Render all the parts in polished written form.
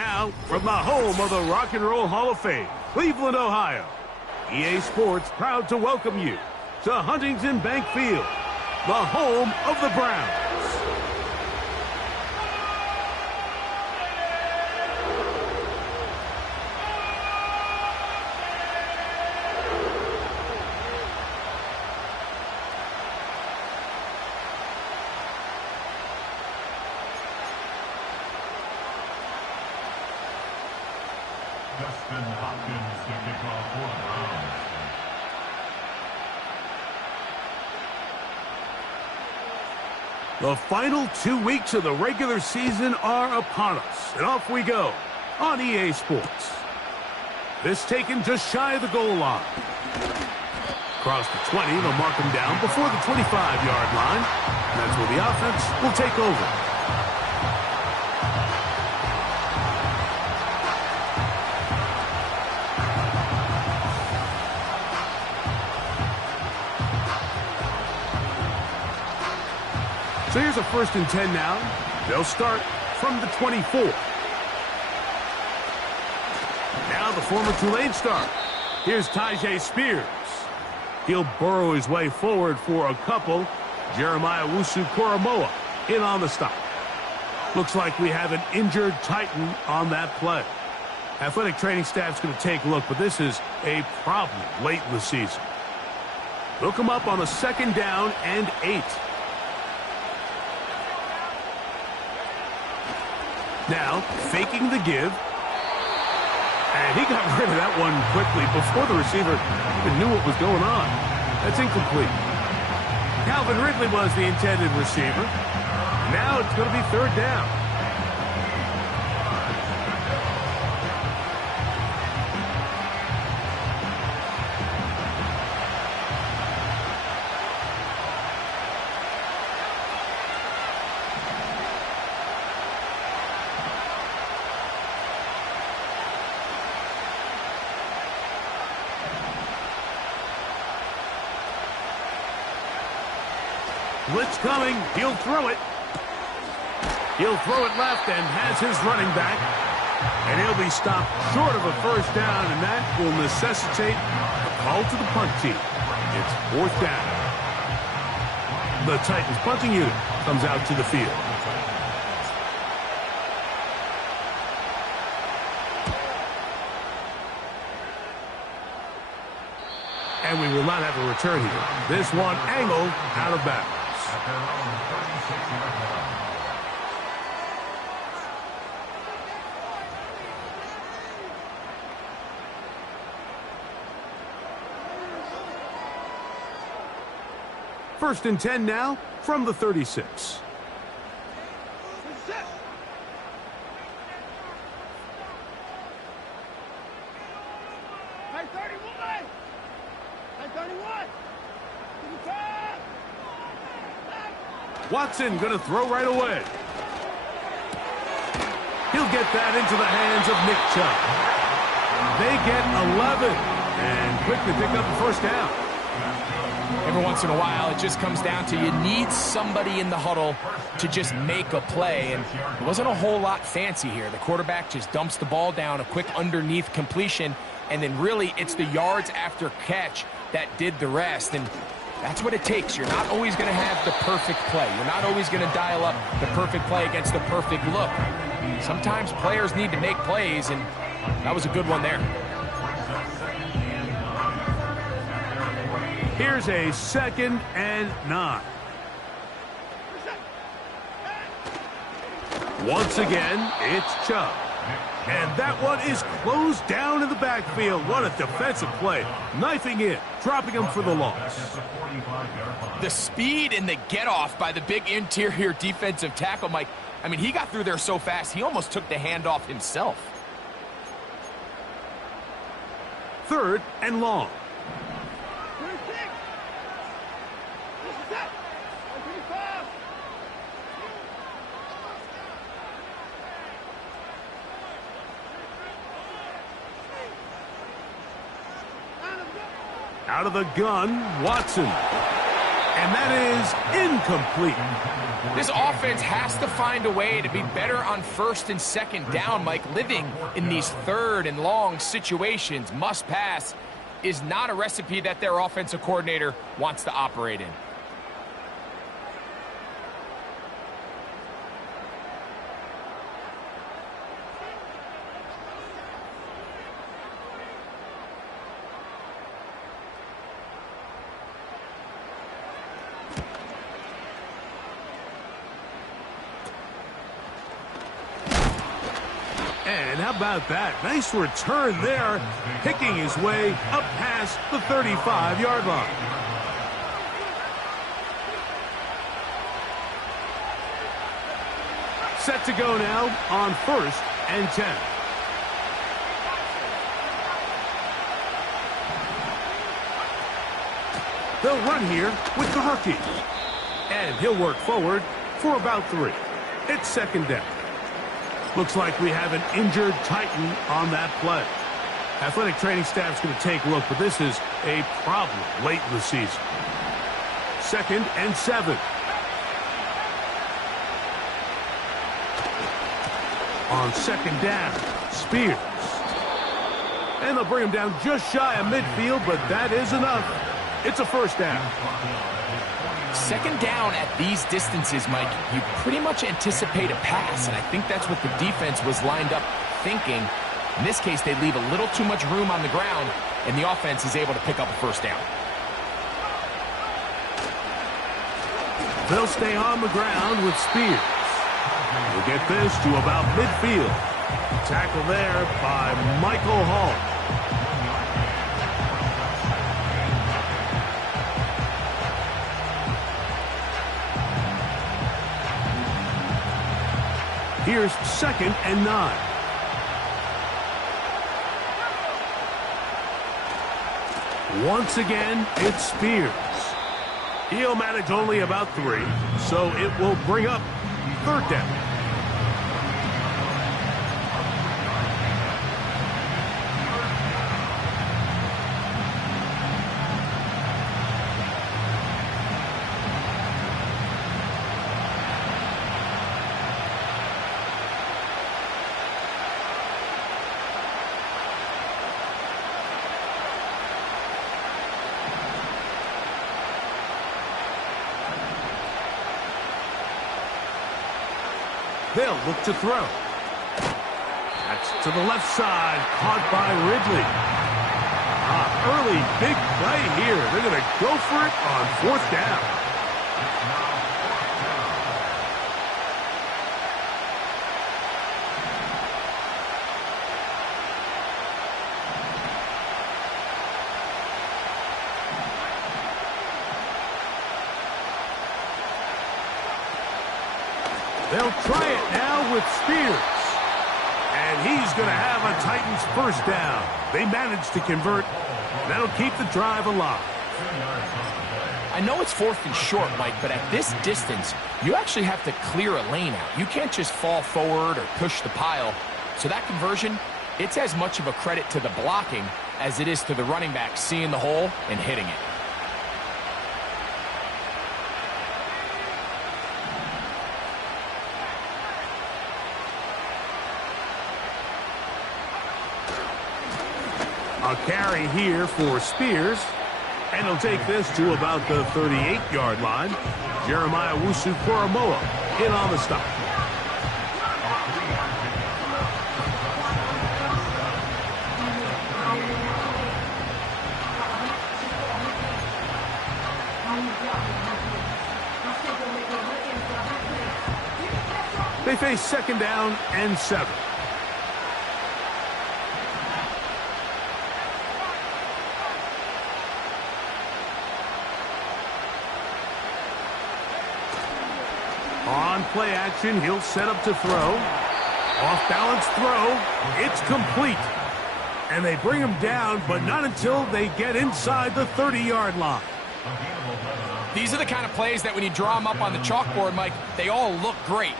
Now, from the home of the Rock and Roll Hall of Fame, Cleveland, Ohio, EA Sports proud to welcome you to Huntington Bank Field, the home of the Browns. Justin Hopkins to kick off for the Browns. The final 2 weeks of the regular season are upon us, and off we go on EA Sports. This taken just shy of the goal line. Across the 20, they'll mark him down before the 25-yard line. That's where the offense will take over. So here's a 1st and 10 now. They'll start from the 24. Now the former Tulane star. Here's Tyjae Spears. He'll burrow his way forward for a couple. Jeremiah Owusu-Koramoah in on the stop. Looks like we have an injured Titan on that play. Athletic training staff's going to take a look, but this is a problem late in the season. They'll come up on a 2nd down and 8. Now, faking the give. And he got rid of that one quickly before the receiver even knew what was going on. That's incomplete. Calvin Ridley was the intended receiver. Now it's going to be 3rd down. Blitz coming. He'll throw it. He'll throw it left and has his running back. And he'll be stopped short of a 1st down, and that will necessitate a call to the punt team. It's 4th down. The Titans punting unit comes out to the field. And we will not have a return here. This one angled out of bounds. After around 36-yard line. First and 10 now from the 36. Hey, 31! Hey, 31! Watson going to throw right away. He'll get that into the hands of Nick Chubb. They get 11 and quickly pick up the 1st down. Every once in a while, it just comes down to you need somebody in the huddle to just make a play, and it wasn't a whole lot fancy here. The quarterback just dumps the ball down, a quick underneath completion, and then really it's the yards after catch that did the rest, and that's what it takes. You're not always going to have the perfect play. You're not always going to dial up the perfect play against the perfect look. Sometimes players need to make plays, and that was a good one there. Here's a 2nd and 9. Once again, it's Chubb. And that one is closed down in the backfield. What a defensive play. Knifing in, dropping him for the loss. The speed and the get-off by the big interior defensive tackle, Mike. I mean, he got through there so fast, he almost took the handoff himself. 3rd and long. Out of the gun, Watson. And that is incomplete. This offense has to find a way to be better on first and second down, Mike. Living in these third and long situations, must pass, is not a recipe that their offensive coordinator wants to operate in. And how about that? Nice return there, picking his way up past the 35-yard line. Set to go now on 1st and 10. They'll run here with the rookie. And he'll work forward for about 3. It's 2nd down. Looks like we have an injured Titan on that play. Athletic training staff's going to take a look, but this is a problem late in the season. 2nd and 7. On 2nd down, Spears. And they'll bring him down just shy of midfield, but that is enough. It's a 1st down. 2nd down at these distances, Mike, you pretty much anticipate a pass, and I think that's what the defense was lined up thinking. In this case, they leave a little too much room on the ground, and the offense is able to pick up a 1st down. They'll stay on the ground with Spears. We'll get this to about midfield. Tackle there by Michael Hall. Here's 2nd and 9. Once again, it's Spears. He'll manage only about 3, so it will bring up 3rd down. They'll look to throw. That's to the left side, caught by Ridley. Early big play here. They're going to go for it on 4th down. They'll try it now with Spears. And he's going to have a Titans 1st down. They managed to convert. That'll keep the drive alive. I know it's 4th and short, Mike, but at this distance, you actually have to clear a lane out. You can't just fall forward or push the pile. So that conversion, it's as much of a credit to the blocking as it is to the running back seeing the hole and hitting it. A carry here for Spears, and he'll take this to about the 38-yard line. Jeremiah Owusu-Koramoah in on the stop. They face 2nd down and 7. On play action, he'll set up to throw. Off-balance throw. It's complete. And they bring him down, but not until they get inside the 30-yard line. These are the kind of plays that when you draw them up on the chalkboard, Mike, they all look great.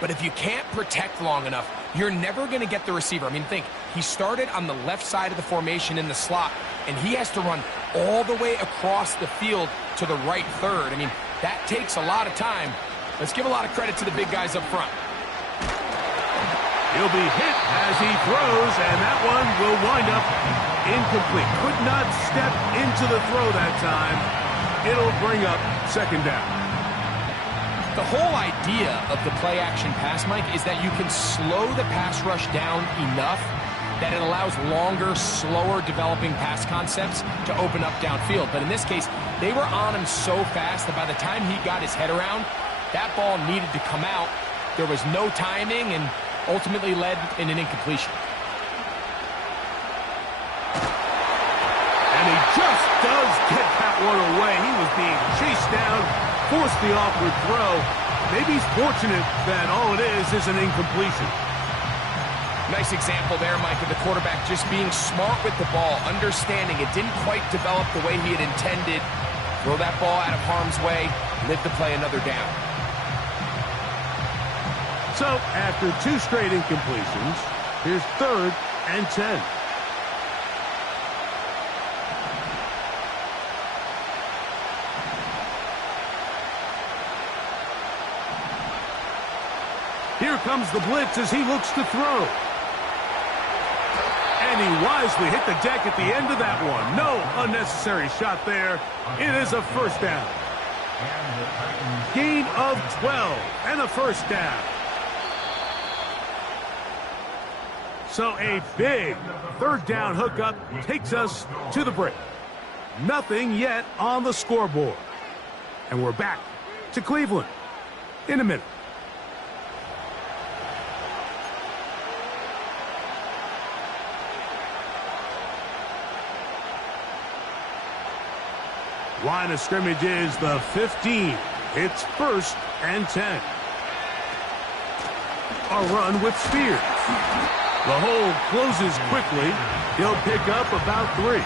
But if you can't protect long enough, you're never going to get the receiver. I mean, think, he started on the left side of the formation in the slot, and he has to run all the way across the field to the right third. I mean, that takes a lot of time. Let's give a lot of credit to the big guys up front. He'll be hit as he throws, and that one will wind up incomplete. Could not step into the throw that time. It'll bring up second down. The whole idea of the play-action pass, Mike, is that you can slow the pass rush down enough that it allows longer, slower developing pass concepts to open up downfield. But in this case, they were on him so fast that by the time he got his head around, that ball needed to come out. There was no timing and ultimately led in an incompletion. And he just does get that one away. He was being chased down, forced the awkward throw. Maybe he's fortunate that all it is an incompletion. Nice example there, Mike, of the quarterback just being smart with the ball, understanding it didn't quite develop the way he had intended. Throw that ball out of harm's way, live to play another down. So, after 2 straight incompletions, here's 3rd and 10. Here comes the blitz as he looks to throw. And he wisely hit the deck at the end of that one. No unnecessary shot there. It is a first down. Gain of 12 and a first down. So a big 3rd down hookup takes us to the break. Nothing yet on the scoreboard. And we're back to Cleveland in a minute. Line of scrimmage is the 15. It's 1st and 10. A run with Spears. The hole closes quickly. He'll pick up about 3.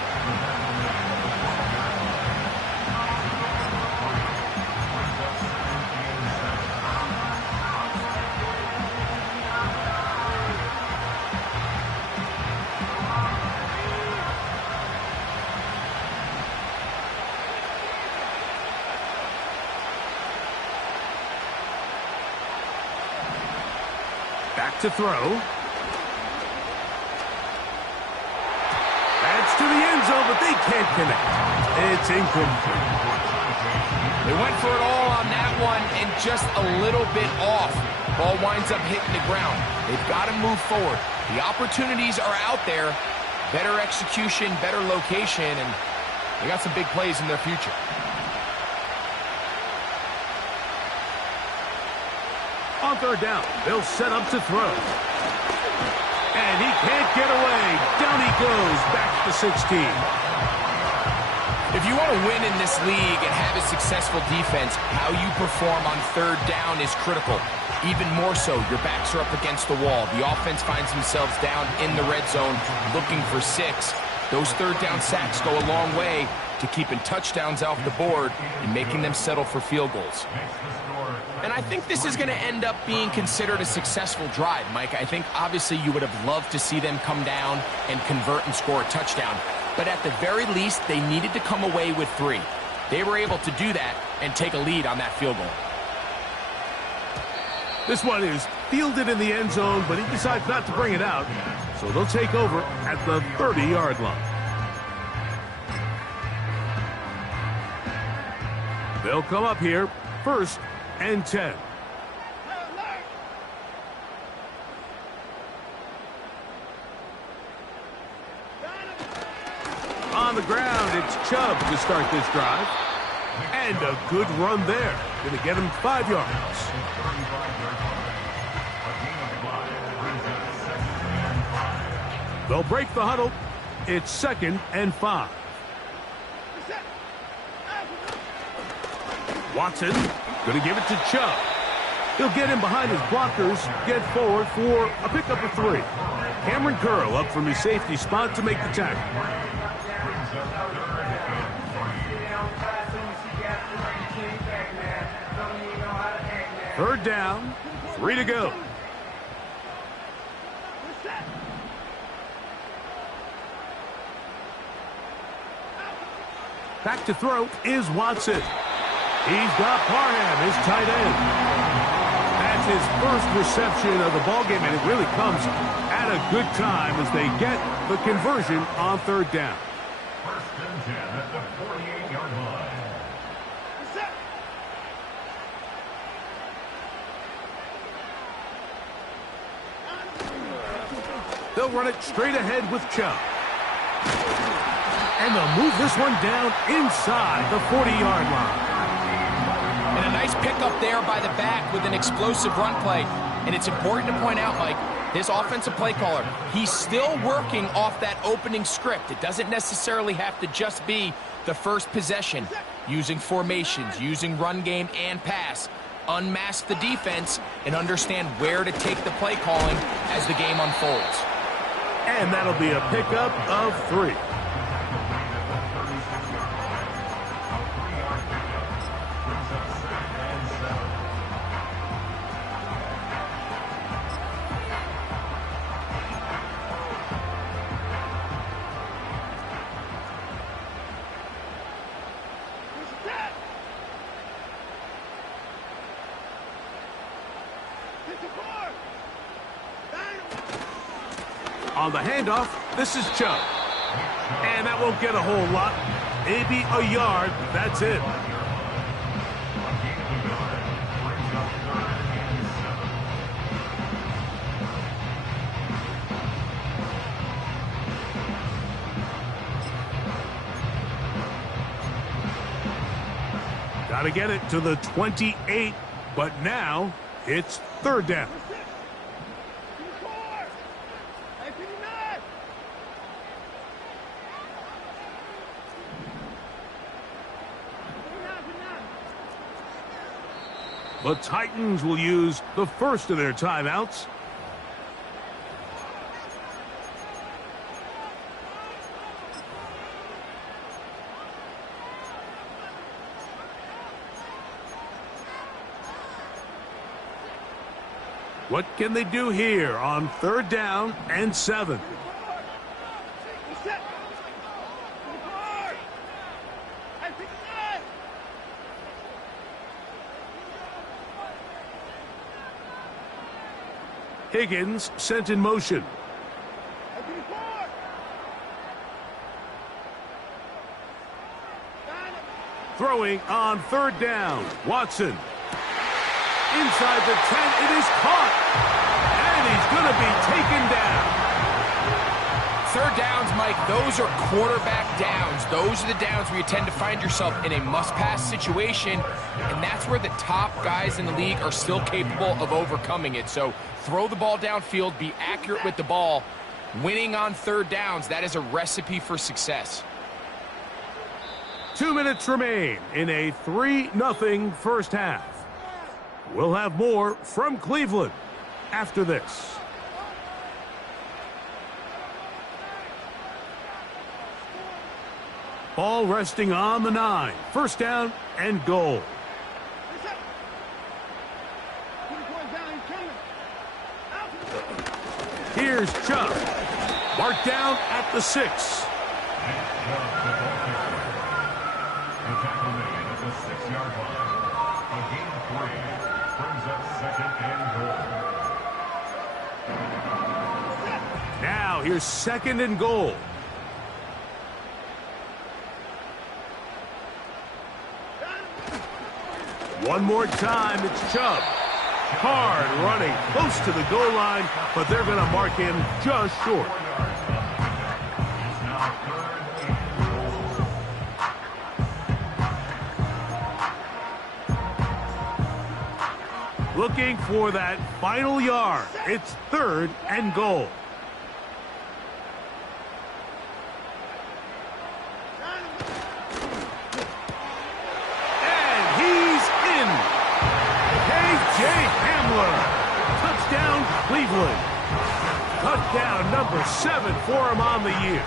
Back to throw. That's to the end zone, but they can't connect. It's incomplete. They went for it all on that one and just a little bit off. Ball winds up hitting the ground. They've got to move forward. The opportunities are out there. Better execution, better location, and they got some big plays in their future. On 3rd down, they'll set up to throw. And he can't get away. Down he goes, back to 16. If you want to win in this league and have a successful defense, how you perform on 3rd down is critical. Even more so, your backs are up against the wall. The offense finds themselves down in the red zone looking for 6. Those 3rd down sacks go a long way to keeping touchdowns off the board and making them settle for field goals. And I think this is going to end up being considered a successful drive, Mike. I think obviously you would have loved to see them come down and convert and score a touchdown. But at the very least, they needed to come away with 3. They were able to do that and take a lead on that field goal. This one is fielded in the end zone, but he decides not to bring it out. So they'll take over at the 30-yard line. They'll come up here, 1st and 10. On the ground, it's Chubb to start this drive. And a good run there. Going to get him 5 yards. They'll break the huddle. It's 2nd and 5. Watson going to give it to Chubb. He'll get him behind his blockers, get forward for a pickup of 3. Cameron Curl up from his safety spot to make the tackle. Third down, 3 to go. Back to throw is Watson. He's got Parham, his tight end. That's his first reception of the ballgame, and it really comes at a good time as they get the conversion on third down. First and 10 at the 48-yard line. They'll run it straight ahead with Chubb. And they'll move this one down inside the 40-yard line. And a nice pickup there by the back with an explosive run play. And it's important to point out, Mike, this offensive play caller, he's still working off that opening script. It doesn't necessarily have to just be the first possession. Using formations, using run game and pass. Unmask the defense and understand where to take the play calling as the game unfolds. And that'll be a pickup of 3. On the handoff, this is Chubb. And that won't get a whole lot. Maybe a yard, that's it. Got to get it to the 28, but now it's third down. The Titans will use the first of their timeouts. What can they do here on third down and 7? Higgins sent in motion. Throwing on third down. Watson. Inside the 10, it is caught. And he's going to be taken down. Third downs, Mike, those are quarterback downs. Those are the downs where you tend to find yourself in a must-pass situation, and that's where the top guys in the league are still capable of overcoming it. So throw the ball downfield, be accurate with the ball. Winning on third downs, that is a recipe for success. 2 minutes remain in a 3-0 first half. We'll have more from Cleveland after this. Ball resting on the 9. First down and goal. Here's Chubb. Marked down at the 6. The tackle made at the 6-yard line. A gain of 3 brings up second and goal. Now here's second and goal. One more time, it's Chubb. Hard running close to the goal line, but they're going to mark him just short. Looking for that final yard. It's third and goal. Touchdown, Cleveland. Touchdown number 7 for him on the year.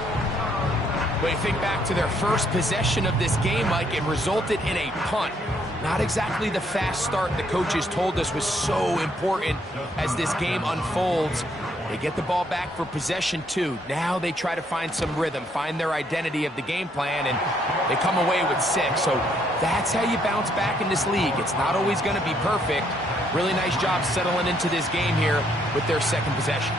When you think back to their first possession of this game, Mike, it resulted in a punt. Not exactly the fast start the coaches told us was so important as this game unfolds. They get the ball back for possession 2. Now they try to find some rhythm, find their identity of the game plan, and they come away with 6. So that's how you bounce back in this league. It's not always going to be perfect. Really nice job settling into this game here with their second possession.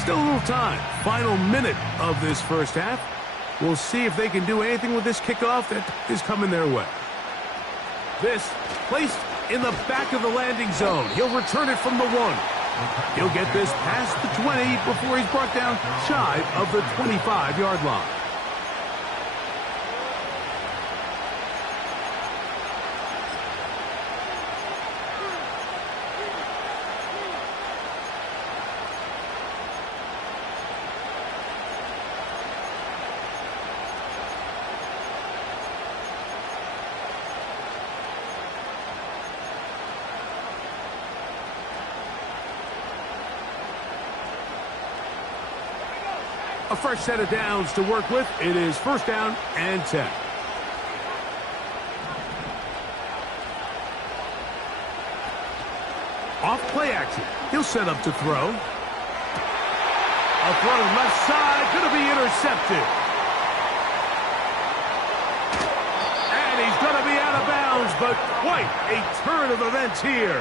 Still a little time. Final minute of this first half. We'll see if they can do anything with this kickoff that is coming their way. This placed in the back of the landing zone. He'll return it from the 1. He'll get this past the 20 before he's brought down shy of the 25-yard line. A fresh set of downs to work with. It is first down and 10. Off play action. He'll set up to throw. A throw left side. Going to be intercepted. And he's going to be out of bounds, but quite a turn of events here.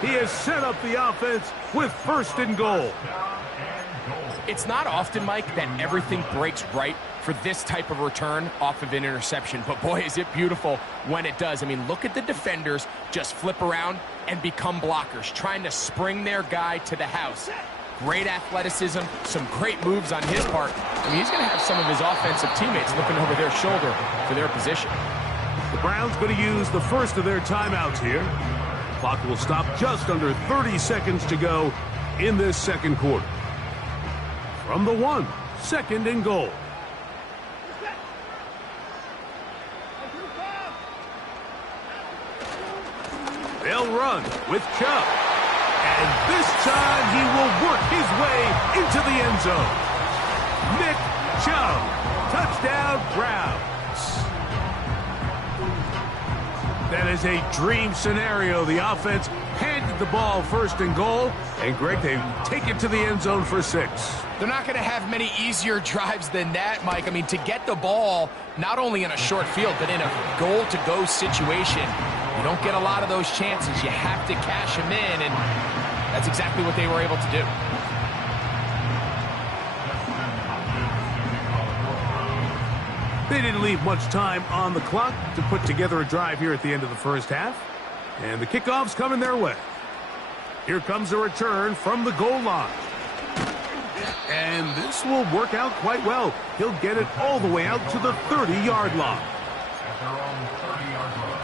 He has set up the offense with first and goal. It's not often, Mike, that everything breaks right for this type of return off of an interception. But, boy, is it beautiful when it does. I mean, look at the defenders just flip around and become blockers, trying to spring their guy to the house. Great athleticism, some great moves on his part. I mean, he's going to have some of his offensive teammates looking over their shoulder for their position. The Browns going to use the first of their timeouts here. The clock will stop just under 30 seconds to go in this second quarter. From the 1, second and goal. They'll run with Chubb. And this time he will work his way into the end zone. Nick Chubb. Touchdown, Browns. That is a dream scenario. The offense handed the ball first and goal. And, Greg, they take it to the end zone for 6. They're not going to have many easier drives than that, Mike. I mean, to get the ball not only in a short field, but in a goal-to-go situation, you don't get a lot of those chances. You have to cash them in, and that's exactly what they were able to do. They didn't leave much time on the clock to put together a drive here at the end of the first half. And the kickoff's coming their way. Here comes a return from the goal line. And this will work out quite well. He'll get it all the way out to the 30-yard line. At their own 30-yard line.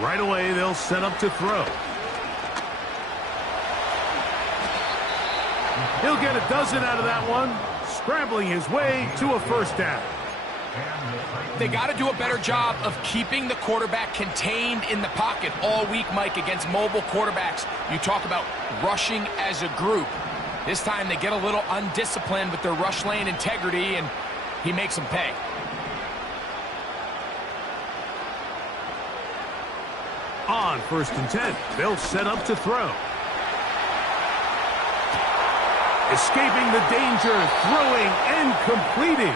Right away, they'll set up to throw. He'll get a dozen out of that one, scrambling his way to a first down. They got to do a better job of keeping the quarterback contained in the pocket all week, Mike, against mobile quarterbacks. You talk about rushing as a group. This time they get a little undisciplined with their rush lane integrity, and he makes them pay. On first and 10, they'll set up to throw. Escaping the danger, throwing and completing.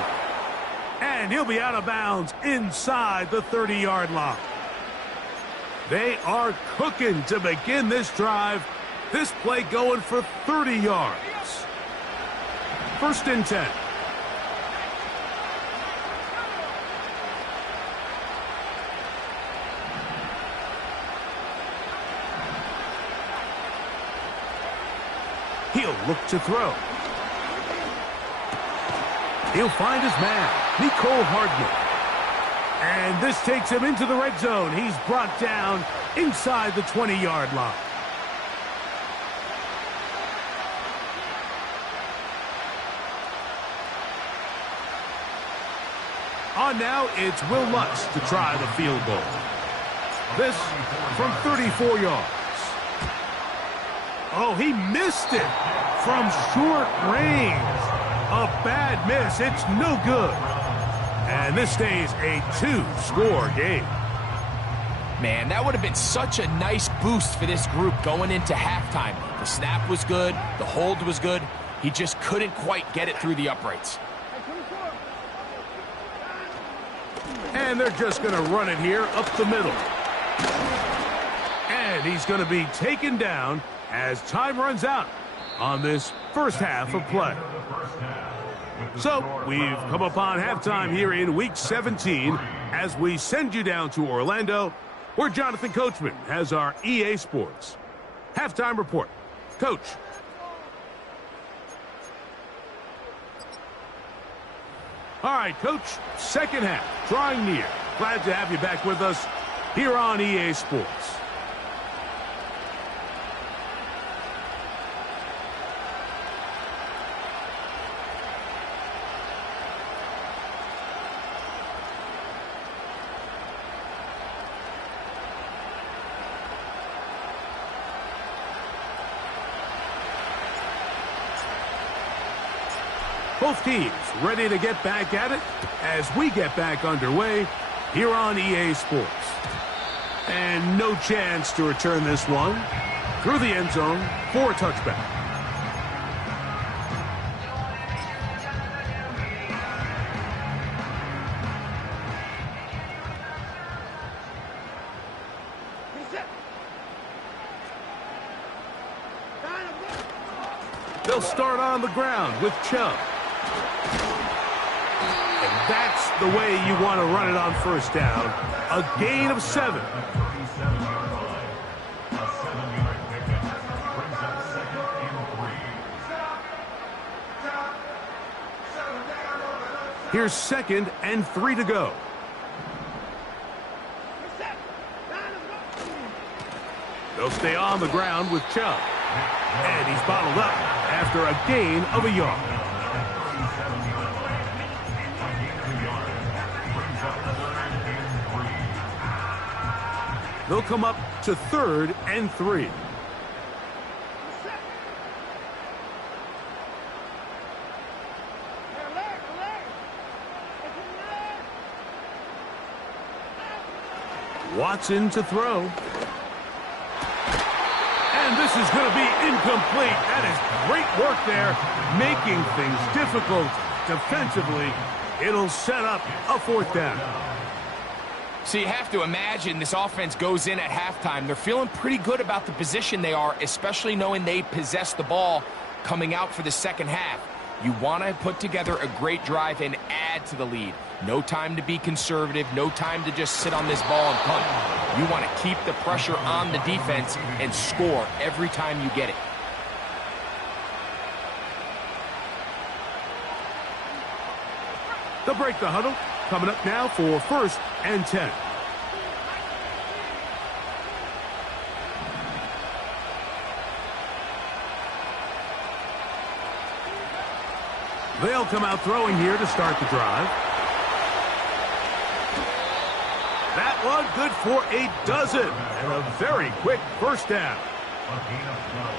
And he'll be out of bounds inside the 30-yard line. They are cooking to begin this drive. This play going for 30 yards. First and 10. He'll look to throw. He'll find his man, Mecole Hardman. And this takes him into the red zone. He's brought down inside the 20-yard line. On now, it's Will Lutz to try the field goal. This from 34 yards. Oh, he missed it from short range. A bad miss. It's no good. And this stays a 2-score game. Man, that would have been such a nice boost for this group going into halftime. The snap was good. The hold was good. He just couldn't quite get it through the uprights. And they're just going to run it here up the middle. And he's going to be taken down as time runs out on this first half of play. So we've come upon halftime here in Week 17 as we send you down to Orlando, where Jonathan Coachman has our EA Sports halftime report. Coach. All right, Coach, second half, drawing near. Glad to have you back with us here on EA Sports. Both teams ready to get back at it as we get back underway here on EA Sports. And no chance to return this one through the end zone for a touchback. They'll start on the ground with Chubb. And that's the way you want to run it on first down. A gain of 7. Here's 2nd and 3 to go. They'll stay on the ground with Chubb. And he's bottled up after a gain of a yard. They'll come up to 3rd and 3. Watson to throw. And this is going to be incomplete. That is great work there, making things difficult defensively. It'll set up a 4th down. So you have to imagine this offense goes in at halftime. They're feeling pretty good about the position they are, especially knowing they possess the ball coming out for the second half. You want to put together a great drive and add to the lead. No time to be conservative. No time to just sit on this ball and punt. You want to keep the pressure on the defense and score every time you get it. They'll break the huddle. Coming up now for 1st and 10. They'll come out throwing here to start the drive. That one good for a dozen. And a very quick first down.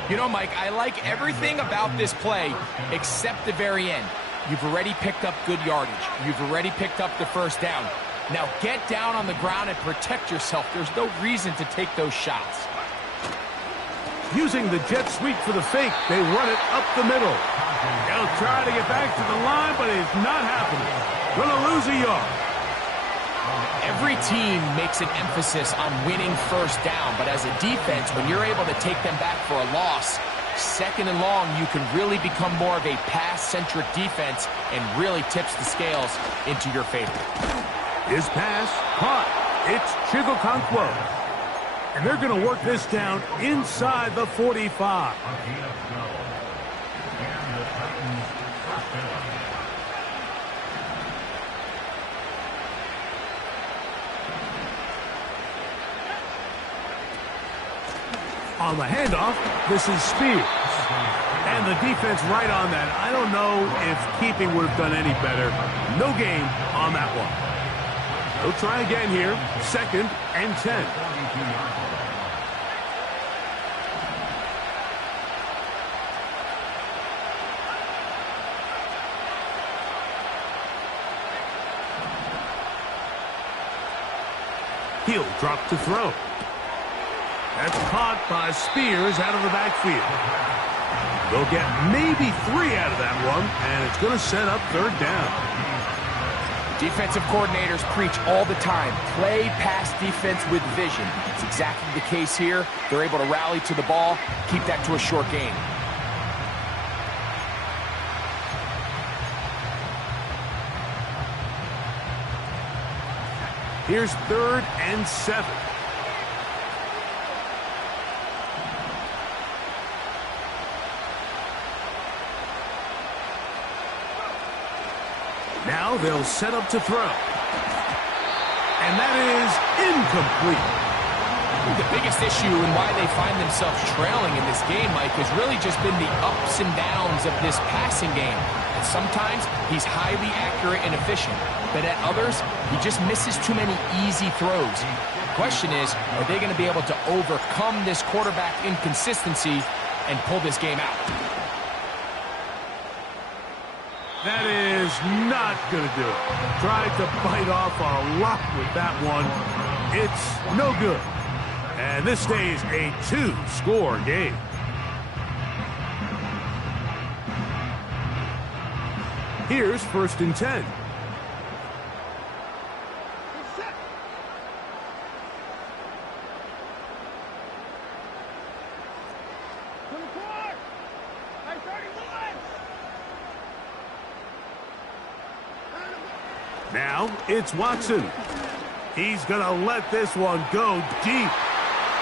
You know, Mike, I like everything about this play except the very end. You've already picked up good yardage. You've already picked up the first down. Now get down on the ground and protect yourself. There's no reason to take those shots. Using the jet sweep for the fake, they run it up the middle. They'll try to get back to the line, but it's not happening. Gonna lose a yard. Every team makes an emphasis on winning first down, but as a defense, when you're able to take them back for a loss, 2nd and long, you can really become more of a pass-centric defense and really tips the scales into your favor. His pass caught. It's Chigokonkwo. And they're going to work this down inside the 45. On the handoff, this is Spears. And the defense right on that. I don't know if keeping would have done any better. No gain on that one. They'll try again here. 2nd and 10. He'll drop to throw. That's caught by Spears out of the backfield. They'll get maybe 3 out of that one, and it's going to set up 3rd down. Defensive coordinators preach all the time, play pass defense with vision. It's exactly the case here. They're able to rally to the ball, keep that to a short gain. Here's 3rd and 7. Now they'll set up to throw. And that is incomplete. The biggest issue and why they find themselves trailing in this game, Mike, has really just been the ups and downs of this passing game. And sometimes he's highly accurate and efficient, but at others, he just misses too many easy throws. The question is, are they going to be able to overcome this quarterback inconsistency and pull this game out? That is not going to do it. Tried to bite off a lot with that one. It's no good. And this stays a 2-score game. Here's 1st and 10. Now it's Watson. He's going to let this one go deep.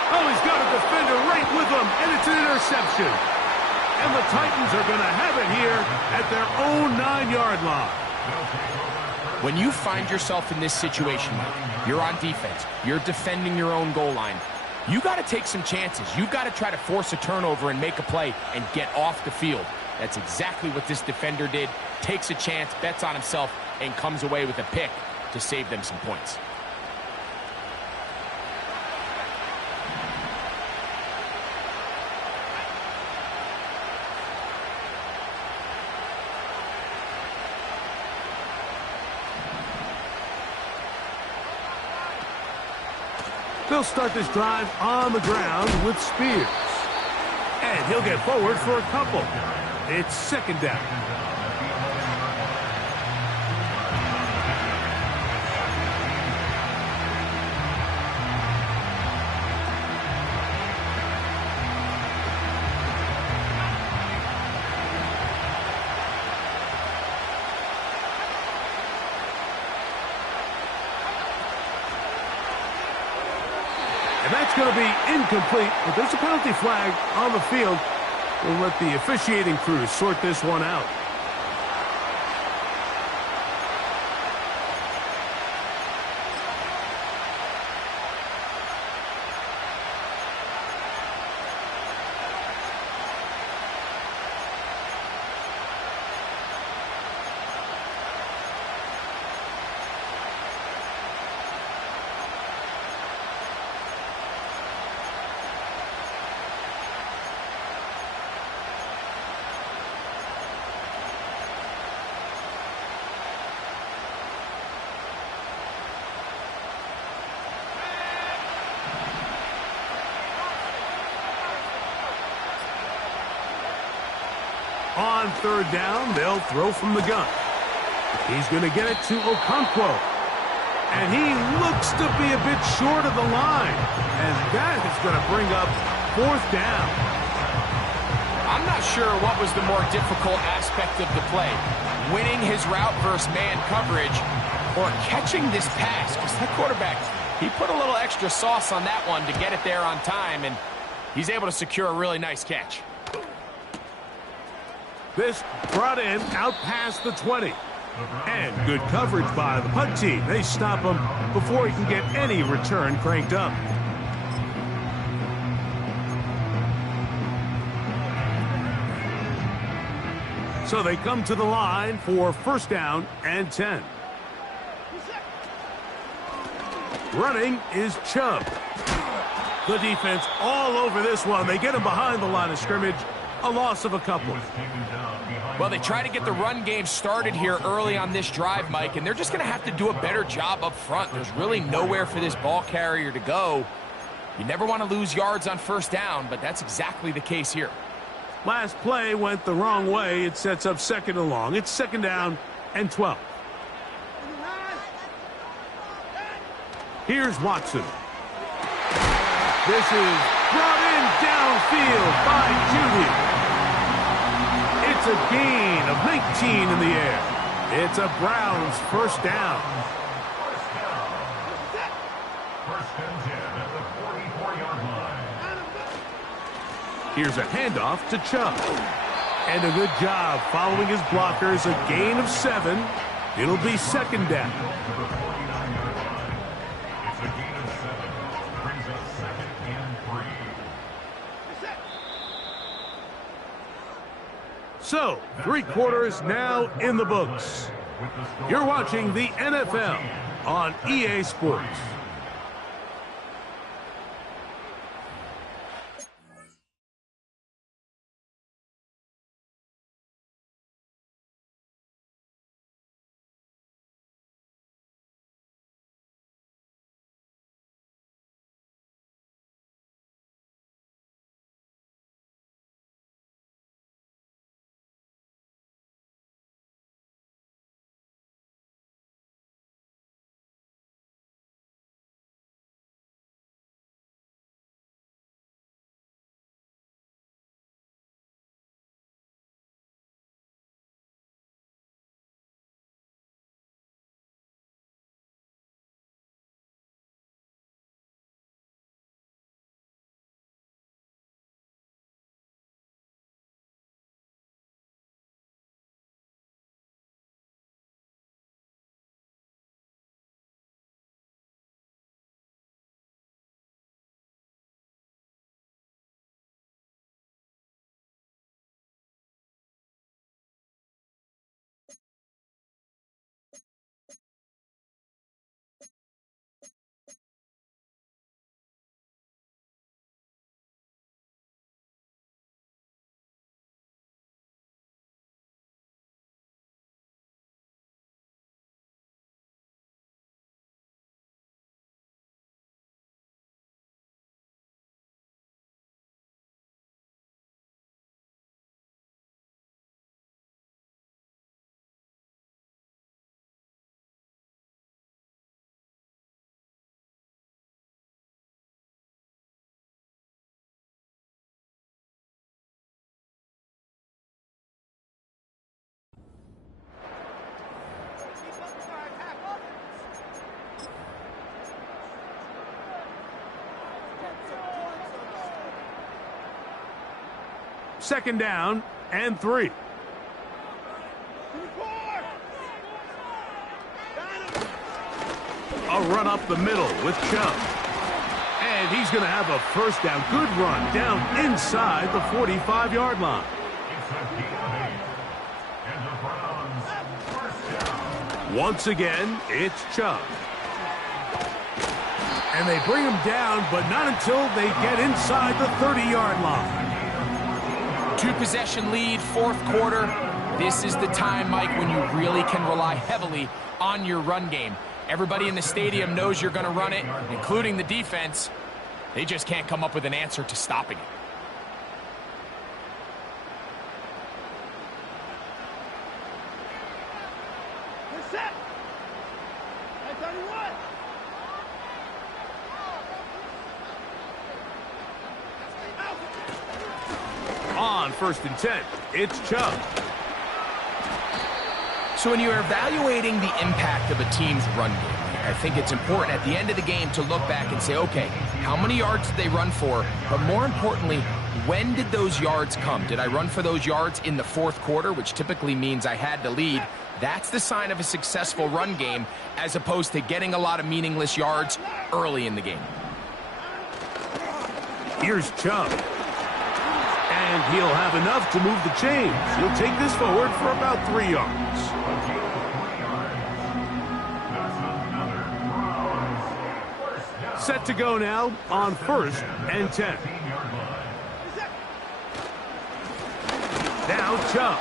Oh, he's got a defender right with him, and it's an interception. And the Titans are going to have it here at their own 9-yard line. When you find yourself in this situation, Mike, you're on defense, you're defending your own goal line, you got to take some chances. You've got to try to force a turnover and make a play and get off the field. That's exactly what this defender did. Takes a chance, bets on himself, and comes away with a pick to save them some points. They'll start this drive on the ground with Spears. And he'll get forward for a couple. It's 2nd down. And that's going to be incomplete, but there's a penalty flag on the field. We'll let the officiating crew sort this one out. On 3rd down, they'll throw from the gun. He's going to get it to Okonkwo. And he looks to be a bit short of the line. And that is going to bring up 4th down. I'm not sure what was the more difficult aspect of the play. Winning his route versus man coverage or catching this pass. Because that quarterback, he put a little extra sauce on that one to get it there on time. And he's able to secure a really nice catch. This brought in out past the 20. And good coverage by the punt team. They stop him before he can get any return cranked up. So they come to the line for first down and 10. Running is Chubb. The defense all over this one. They get him behind the line of scrimmage. A loss of a couple. Well, they try to get the run game started here early on this drive, Mike, and they're just going to have to do a better job up front. There's really nowhere for this ball carrier to go. You never want to lose yards on first down, but that's exactly the case here. Last play went the wrong way. It sets up second and long. It's second down and 12. Here's Watson. This is brought in downfield by Judy. It's a gain of 19 in the air. It's a Browns first down. First and 10 at the 44-yard line. Here's a handoff to Chubb. And a good job following his blockers. A gain of 7. It'll be second down. It's a gain of 7. Brings up second and 3. So, 3 quarters now in the books. You're watching the NFL on EA Sports. Second down and 3. A run up the middle with Chubb. And he's going to have a first down. Good run down inside the 45-yard line. It's a gain of 8. And the Browns first down. Once again, it's Chubb. And they bring him down, but not until they get inside the 30-yard line. 2-possession lead, fourth quarter. This is the time, Mike, when you really can rely heavily on your run game. Everybody in the stadium knows you're going to run it, including the defense. They just can't come up with an answer to stopping it. We're set. 31. On first and 10, it's Chubb. So when you're evaluating the impact of a team's run game, I think it's important at the end of the game to look back and say, okay, how many yards did they run for? But more importantly, when did those yards come? Did I run for those yards in the fourth quarter, which typically means I had the lead? That's the sign of a successful run game, as opposed to getting a lot of meaningless yards early in the game. Here's Chubb. And And he'll have enough to move the chains. He'll take this forward for about 3 yards. Set to go now on 1st and 10. Now Chubb.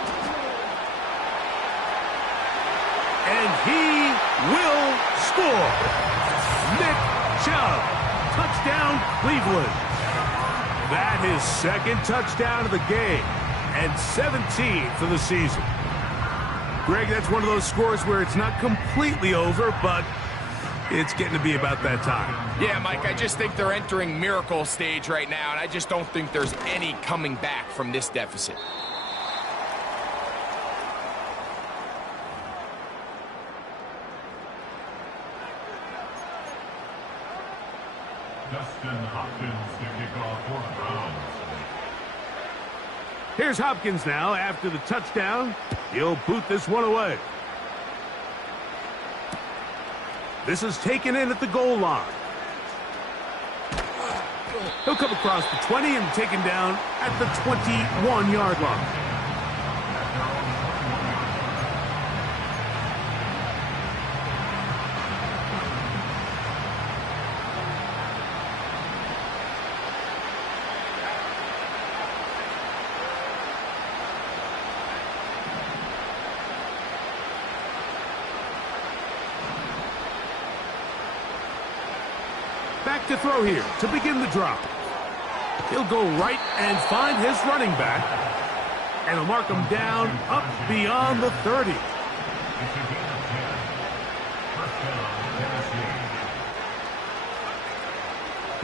And he will score. Nick Chubb. Touchdown, Cleveland. That is 2nd touchdown of the game and 17 for the season. Greg, that's one of those scores where it's not completely over, but it's getting to be about that time. Yeah, Mike, I just think they're entering miracle stage right now, and I just don't think there's any coming back from this deficit. Dustin Hopkins to kick off for the Browns. Here's Hopkins now after the touchdown. He'll boot this one away. This is taken in at the goal line. He'll come across the 20 and taken down at the 21-yard line. Back to throw here to begin the drop. He'll go right and find his running back. And he'll mark him down up beyond the 30.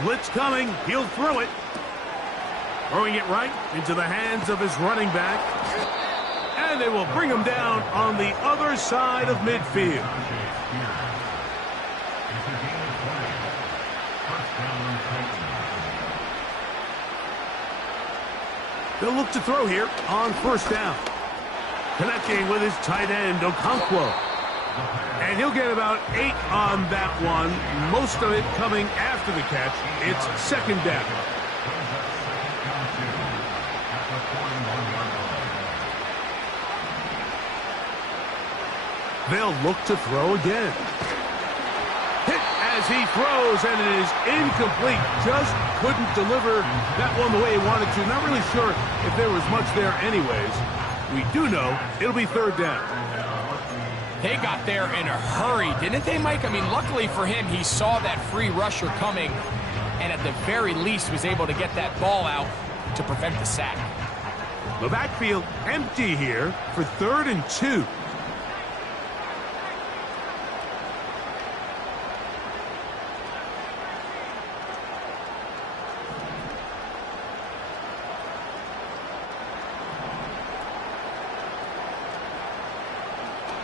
Blitz coming. He'll throw it. Throwing it right into the hands of his running back. And they will bring him down on the other side of midfield. They'll look to throw here on 1st down. Connecting with his tight end, Okonkwo. And he'll get about 8 on that one. Most of it coming after the catch. It's 2nd down. They'll look to throw again. Hit as he throws, and it is incomplete. Just couldn't deliver that one the way he wanted to. Not really sure if there was much there anyways. We do know it'll be 3rd down. They got there in a hurry, didn't they, Mike? I mean, luckily for him, he saw that free rusher coming and at the very least was able to get that ball out to prevent the sack. The backfield empty here for 3rd and 2.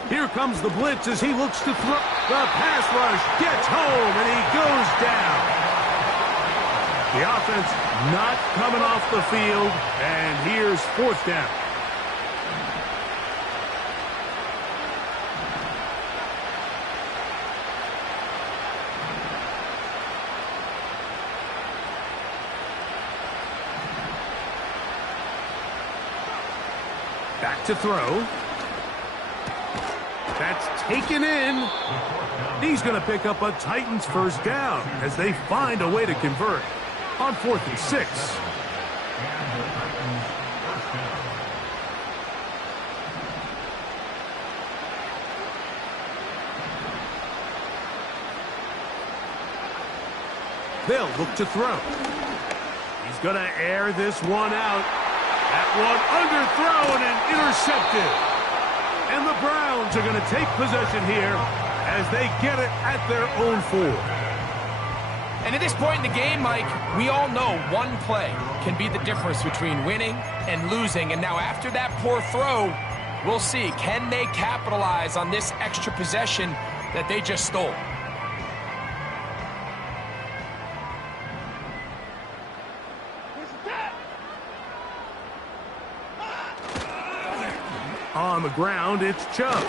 Here comes the blitz as he looks to throw. The pass rush gets home, and he goes down. The offense not coming off the field, and here's 4th down. Back to throw. That's taken in. He's going to pick up a Titans 1st down as they find a way to convert on 4th and 6. They'll look to throw. He's going to air this one out. That one underthrown and intercepted. And the Browns are going to take possession here as they get it at their own 4. And at this point in the game, Mike, we all know one play can be the difference between winning and losing. And now after that poor throw, we'll see, can they capitalize on this extra possession that they just stole? On the ground, it's Chubb.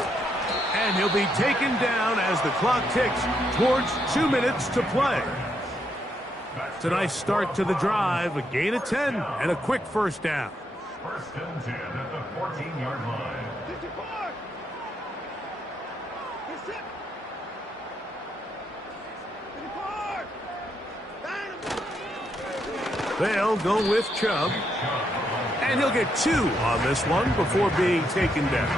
And he'll be taken down as the clock ticks towards 2 minutes to play. It's a nice start to the drive, a gain of 10, and a quick 1st down. First and 10 at the 14-yard line. 54. Get set. 54. They'll go with Chubb. And he'll get 2 on this one before being taken down.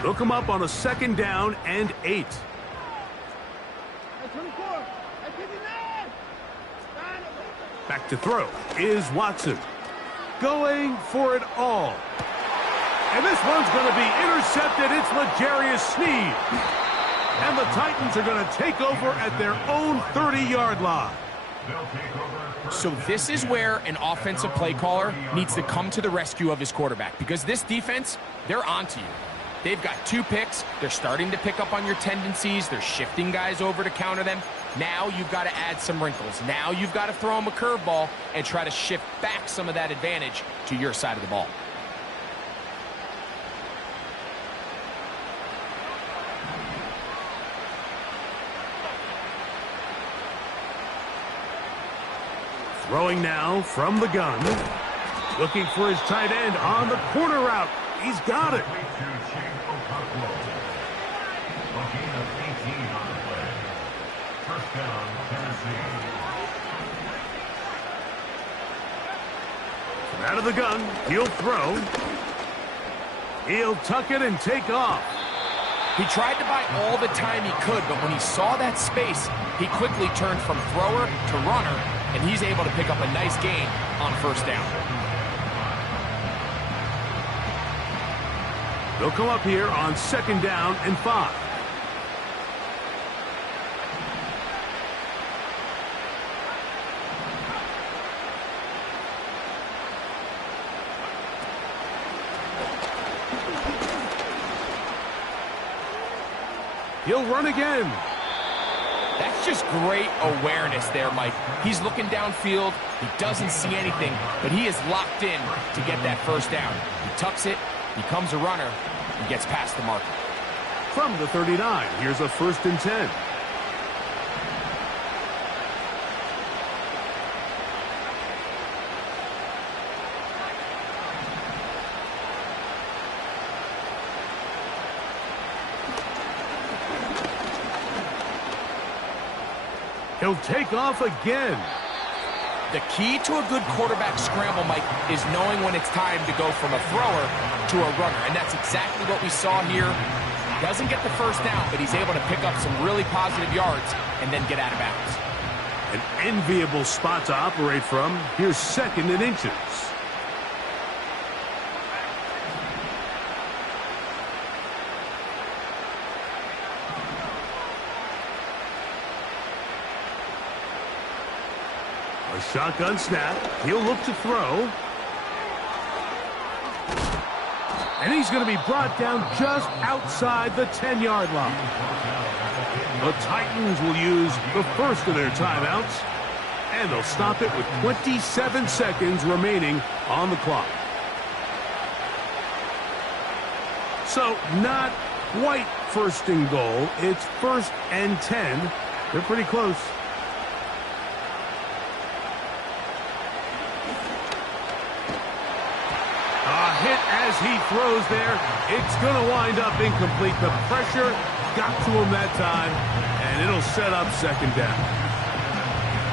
They'll come up on a 2nd down and 8. At 24. At 59. Back to throw is Watson. Going for it all. And this one's going to be intercepted. It's L'Jarius Sneed. And the Titans are going to take over at their own 30-yard line. So this is where an offensive play caller needs to come to the rescue of his quarterback, because this defense, they're onto you. They've got 2 picks. They're starting to pick up on your tendencies. They're shifting guys over to counter them. Now you've got to add some wrinkles. Now you've got to throw them a curveball and try to shift back some of that advantage to your side of the ball. Throwing now from the gun. Looking for his tight end on the corner route. He's got it. From out of the gun, he'll throw. He'll tuck it and take off. He tried to buy all the time he could, but when he saw that space, he quickly turned from thrower to runner, and he's able to pick up a nice gain on 1st down. They'll come up here on 2nd down and 5. He'll run again. That's just great awareness there, Mike. He's looking downfield. He doesn't see anything, but he is locked in to get that 1st down. He tucks it, becomes a runner, and gets past the marker. From the 39, here's a 1st and 10. He'll take off again. The key to a good quarterback scramble, Mike, is knowing when it's time to go from a thrower to a runner. And that's exactly what we saw here. Doesn't get the 1st down, but he's able to pick up some really positive yards and then get out of bounds. An enviable spot to operate from. Here's 2nd and inches. A shotgun snap. He'll look to throw. And he's going to be brought down just outside the 10-yard line. The Titans will use the first of their timeouts, and they'll stop it with 27 seconds remaining on the clock. So not quite 1st and goal. It's 1st and 10. They're pretty close. Hit as he throws there. It's going to wind up incomplete. The pressure got to him that time, and it'll set up 2nd down.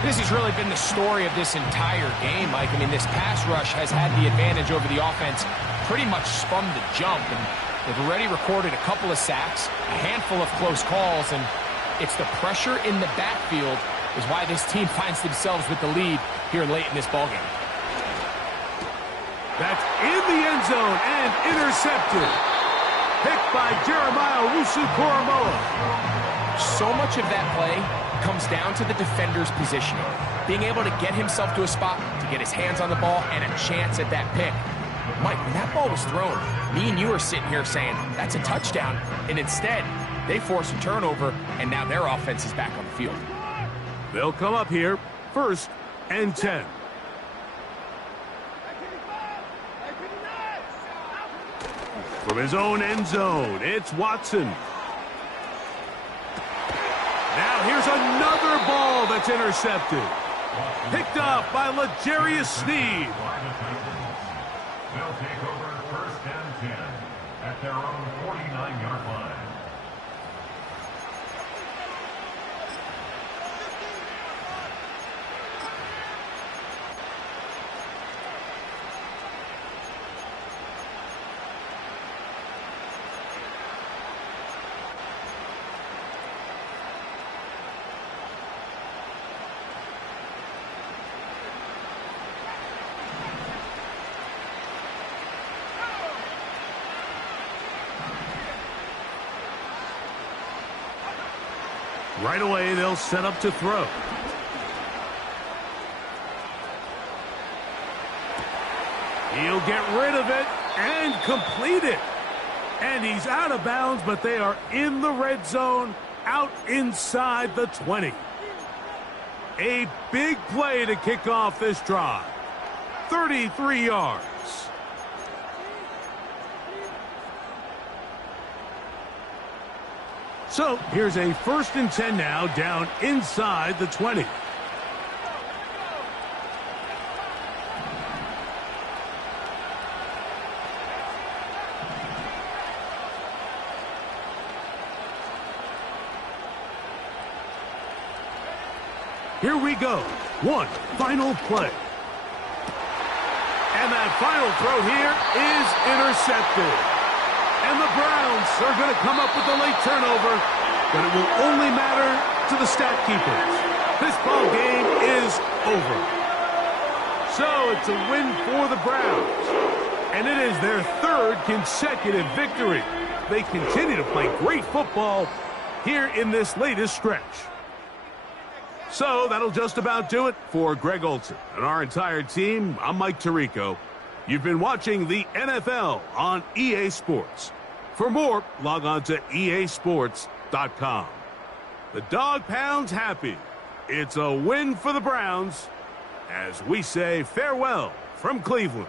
This has really been the story of this entire game, Mike. I mean, this pass rush has had the advantage over the offense pretty much from the jump, and they've already recorded a couple of sacks, a handful of close calls, and it's the pressure in the backfield is why this team finds themselves with the lead here late in this ballgame. That's in the end zone and intercepted. Picked by Jeremiah Owusu-Koramoah. So much of that play comes down to the defender's positioning. Being able to get himself to a spot, to get his hands on the ball, and a chance at that pick. Mike, when that ball was thrown, me and you are sitting here saying, that's a touchdown. And instead, they force a turnover, and now their offense is back on the field. They'll come up here, 1st and 10. From his own end zone, it's Watson. Now here's another ball that's intercepted. Picked up by L'Jarius Sneed. They'll take over first and 10 at their own 49-yard line. Right away, they'll set up to throw. He'll get rid of it and complete it. And he's out of bounds, but they are in the red zone, out inside the 20. A big play to kick off this drive. 33 yards. So here's a 1st and 10 now, down inside the 20. Here we go. One final play. And that final throw here is intercepted. And the Browns are going to come up with a late turnover, but it will only matter to the stat keepers. This ball game is over. So it's a win for the Browns, and it is their 3rd consecutive victory. They continue to play great football here in this latest stretch. So that'll just about do it for Greg Olsen and our entire team. I'm Mike Tirico. You've been watching the NFL on EA Sports. For more, log on to easports.com. The Dog Pound's happy. It's a win for the Browns as we say farewell from Cleveland.